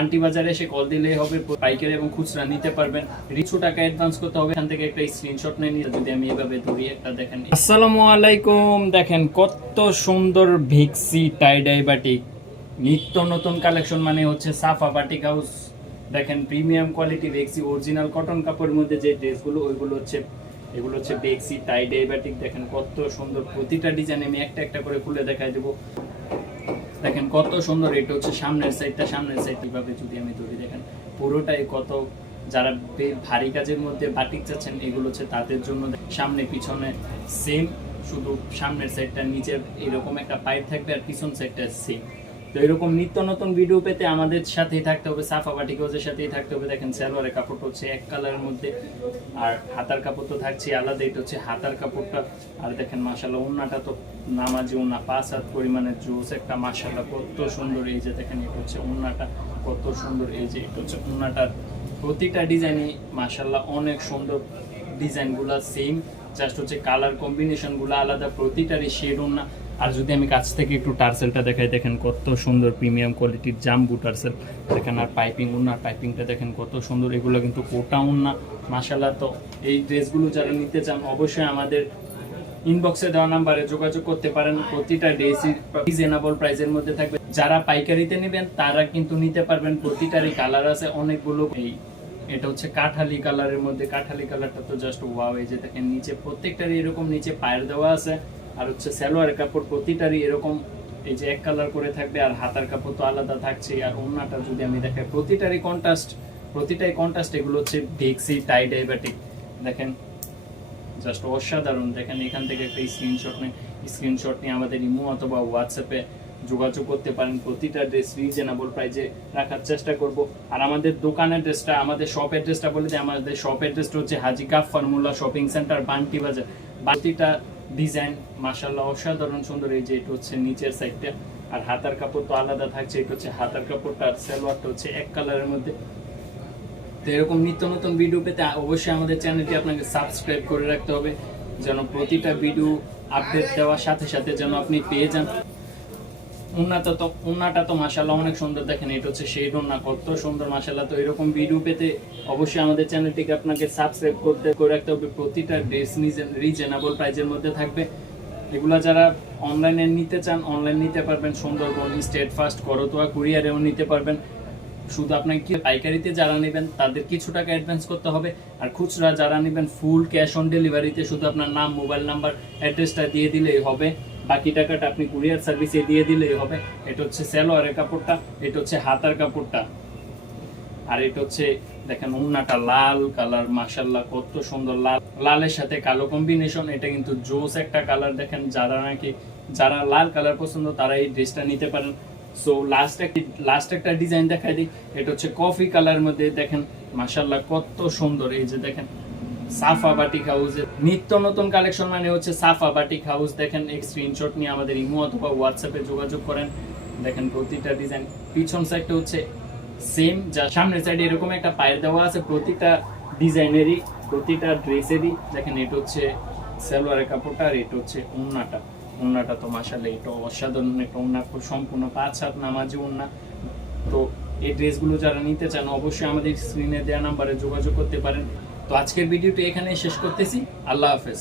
Aunty বাজারে এসে call হবে, পাইকারি এবং খুচরা নিতে পারবেন। কিছু টাকা অ্যাডভান্স করতে হবে, এখান থেকে একটা স্ক্রিনশট নিয়ে যদি আমি এভাবে ধরি, একটা দেখেন। আসসালামু আলাইকুম, দেখেন কত সুন্দর ভিক্সি টাই ডাই বাটিক নিত্য নতুন কালেকশন মানে হচ্ছে সাফা বাটিক হাউস দেখেন প্রিমিয়াম কোয়ালিটি বেক্সি অরিজিনাল কটন কাপড়ের মধ্যে যে ড্রেসগুলো ওইগুলো হচ্ছে, এগুলো হচ্ছে বেক্সি টাই ডাই বাটিক দেখেন কত সুন্দর প্রতিটা ডিজাইন আমি একটা একটা করে খুলে দেখাই দেবো। দেখেন কত সুন্দর, এটা হচ্ছে সামনের সাইডটা সামনের সাইড কীভাবে যদি আমি ধরি, দেখেন পুরোটাই কত, যারা ভারী কাজের মধ্যে বাটিক চাচ্ছেন, এগুলো হচ্ছে তাদের জন্য। সামনে, পিছনে সেম শুধু সামনের সাইডটা নিচের এরকম একটা পাইপ থাকবে আর পিছন সাইডটা সেম তো এরকম নিত্য নতুন ভিডিও পেতে আমাদের সাথেই থাকতে হবে, সাফা বাটিক হাউসের সাথেই থাকতে হবে। দেখেন সালোয়ারের কাপড়টা হচ্ছে এক কালারের মধ্যে, আর হাতার কাপড় তো থাকছে আলাদা, এটা হচ্ছে হাতার কাপড়টা। আর দেখেন মাসাল্লাহ উন্নাটা তো নামাজি উন্না পাঁচ হাত পরিমাণের জুস একটা মাসাল্লাহ কত সুন্দর এই যে দেখেন, এটা হচ্ছে উন্নাটা কত সুন্দর এই যে, এটা হচ্ছে উন্নাটার প্রতিটা ডিজাইনই মাসাল্লাহ অনেক সুন্দর ডিজাইনগুলো সেম জাস্ট হচ্ছে কালার কম্বিনেশনগুলো আলাদা, প্রতিটারই শেড উন্না আর যদি আমি কাছ থেকে একটু টার্সেলটা দেখাই, দেখেন কত সুন্দর প্রিমিয়াম কোয়ালিটির জাম্বু টার্সেল। দেখেন আর পাইপিং, উন্না পাইপিংটা দেখেন কত সুন্দর। এগুলো কিন্তু কোটা উন্না মাসাল্লাহ তো এই ড্রেসগুলো যারা নিতে চান, অবশ্যই আমাদের ইনবক্সে দেওয়া নাম্বারে যোগাযোগ করতে পারেন। প্রতিটা ড্রেসই রিজনেবল প্রাইসের মধ্যে থাকবে। যারা পাইকারিতে নেবেন, তারা কিন্তু নিতে পারবেন। প্রতিটারই কালার আছে, অনেকগুলো। এই, এটা হচ্ছে কাঠালি কালারের মধ্যে। কাঠালি কালারটা তো জাস্ট ওয়াও এই যে দেখেন, নিচে প্রত্যেকটারই এরকম নিচে পায়ের দেওয়া আছে। আর হচ্ছে সালোয়ার কাপড় প্রতিটারই এরকম, এই যে এক কালার করে থাকবে আর হাতার কাপড় তো আলাদা থাকছে আর ওন্নাটা যদি আমি দেখাই, প্রতিটারই কন্ট্রাস্ট প্রতিটাই কন্ট্রাস্ট এগুলো হচ্ছে ডেক্সি টাই ডাইবাটিক দেখেন জাস্ট অসাধারণ। দেখেন, এখান থেকে একটা স্ক্রিনশট নিয়ে স্ক্রিনশট নিয়ে আমাদের ইমো অথবা হোয়াটসঅ্যাপে যোগাযোগ করতে পারেন। প্রতিটা ড্রেস রিজনেবল প্রাইজে রাখার চেষ্টা করব। আর আমাদের দোকানের ড্রেসটা আমাদের শপ অ্যাড্রেসটা বলে দিই। আমাদের শপ অ্যাড্রেসটা হচ্ছে হাজিকা formula shopping centre, Banti Bazar. বান্টিটা design মাশাল্লাহ অসাধারণ সুন্দর এই যে এটা হচ্ছে নিচের সাইডটা আর হাতার কাপড় তো আলাদা থাকছে, এটা হচ্ছে হাতার কাপড়টা আর সালোয়ারটা হচ্ছে এক কালারের মধ্যে। তো এরকম নিত্য নতুন ভিডিও পেতে অবশ্যই আমাদের চ্যানেলটি আপনাকে সাবস্ক্রাইব করে রাখতে হবে, যেন প্রতিটা ভিডিও আপডেট দেওয়ার সাথে সাথে যেন আপনি পেয়ে যান। উন্নাটা তো উন্নাটা তো মাসাল্লাহ অনেক সুন্দর। দেখেন, এটা হচ্ছে সেই উন্না। কত সুন্দর মাসাল্লাহ তো এরকম ভিডিও পেতে অবশ্যই আমাদের চ্যানেলটিকে আপনাকে সাবস্ক্রাইব করতে করে রাখতে হবে। প্রতিটা ড্রেস রিজনেবল প্রাইজের মধ্যে থাকবে। এগুলো যারা অনলাইনে নিতে চান অনলাইন নিতে পারবেন। সুন্দরবন স্টেট ফাস্ট করতোয়া, কুরিয়ারেও নিতে পারবেন। শুধু আপনাকে কি পাইকারিতে যারা নেবেন, তাদের কিছু টাকা অ্যাডভান্স করতে হবে। আর খুচরা যারা নেবেন ফুল ক্যাশ অন ডেলিভারিতে শুধু আপনার নাম মোবাইল নাম্বার অ্যাড্রেসটা দিয়ে দিলেই হবে। বাকি টাকাটা আপনি কুরিয়ার সার্ভিসে দিয়ে দিলেই হবে। এটা হচ্ছে সালোয়ারের কাপড়টা, এটা হচ্ছে হাতার কাপড়টা। আর এটা হচ্ছে, দেখেন উন্নাটা লাল কালার মাসাল্লাহ কত সুন্দর লাল। লালের সাথে কালো কম্বিনেশন এটা কিন্তু জোস একটা কালার। দেখেন যারা নাকি, যারা লাল কালার পছন্দ, তারা এই ড্রেসটা নিতে পারেন। সো লাস্ট একটা লাস্ট একটা ডিজাইন দেখাই দিই। এটা হচ্ছে কফি কালার মধ্যে, দেখেন মাসাল্লাহ কত সুন্দর। এই যে দেখেন সাফা বাটিক হাউসের নিত্য নতুন কালেকশন মানে হচ্ছে সাফা বাটিক হাউস দেখেন এক স্ক্রিনশট নিয়ে আমাদের ইমো অথবা হোয়াটসঅ্যাপে যোগাযোগ করেন। দেখেন প্রতিটা ডিজাইন পিছন সাইডটা হচ্ছে সেম যা সামনের সাইডে এরকম একটা পায়ের দেওয়া আছে। প্রতিটা ডিজাইনেরই প্রতিটা ড্রেসেরই দেখেন এটা হচ্ছে সালোয়ারের কাপড়টা আর এটা হচ্ছে উন্নাটা উন্নাটা তো মাসালে এটা অসাধারণ একটা উন্না খুব সম্পূর্ণ পাঁচ হাত নামাজি উন্না তো এই ড্রেসগুলো যারা নিতে চান, অবশ্যই আমাদের স্ক্রিনে দেওয়া নাম্বারে যোগাযোগ করতে পারেন। তো আজকের ভিডিওটি এখানে শেষ করতেছি। আল্লাহ হাফেজ।